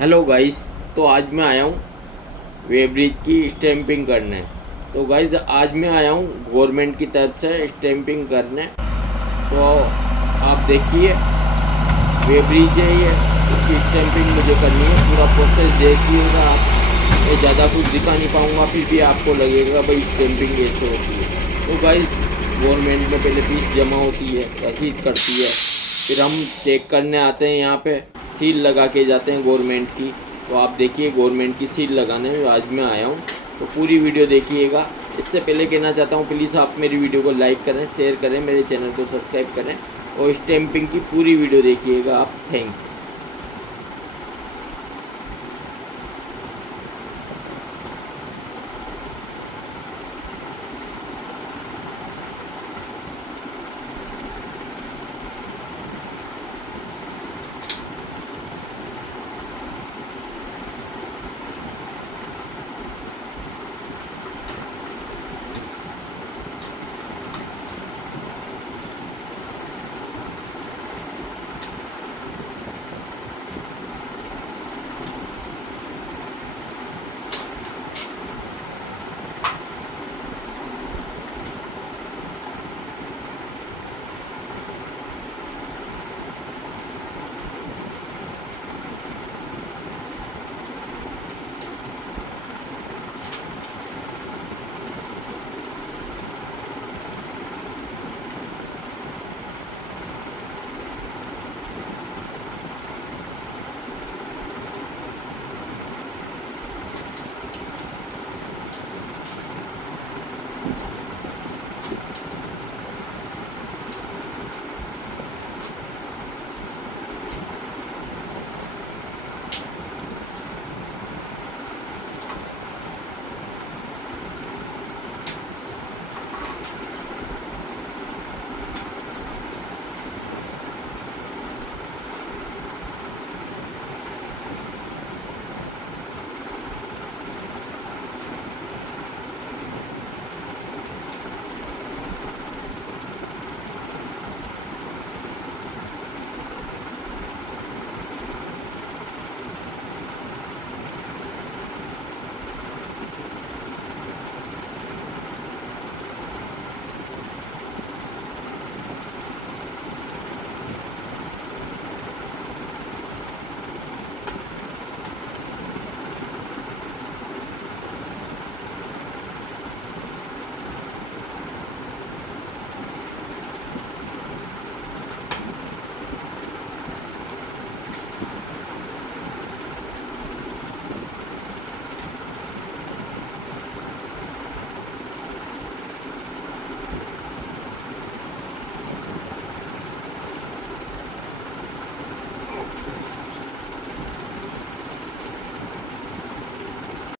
Hello guys, तो आज मैं आया हूँ वेब्रिज की स्टैंपिंग करने। तो गाइस आज मैं आया हूँ गवर्नमेंट की तरफ से स्टैंपिंग करने। तो आप देखिए वेब्रिज है ये, इसकी स्टैंपिंग मुझे करनी है। पूरा प्रोसेस देखिएगा आप। मैं ज़्यादा कुछ दिखा नहीं पाऊँगा, फिर भी आपको लगेगा भाई स्टैंपिंग कैसे होती है। तो गाइस गवर्नमेंट में पहले फीस जमा होती है, रसीद करती है, फिर हम चेक करने आते हैं यहाँ पे, सील लगा के जाते हैं गवर्नमेंट की। तो आप देखिए गवर्नमेंट की सील लगाने में आज मैं आया हूँ, तो पूरी वीडियो देखिएगा। इससे पहले कहना चाहता हूँ प्लीज़ आप मेरी वीडियो को लाइक करें, शेयर करें, मेरे चैनल को सब्सक्राइब करें और स्टैंपिंग की पूरी वीडियो देखिएगा आप। थैंक्स।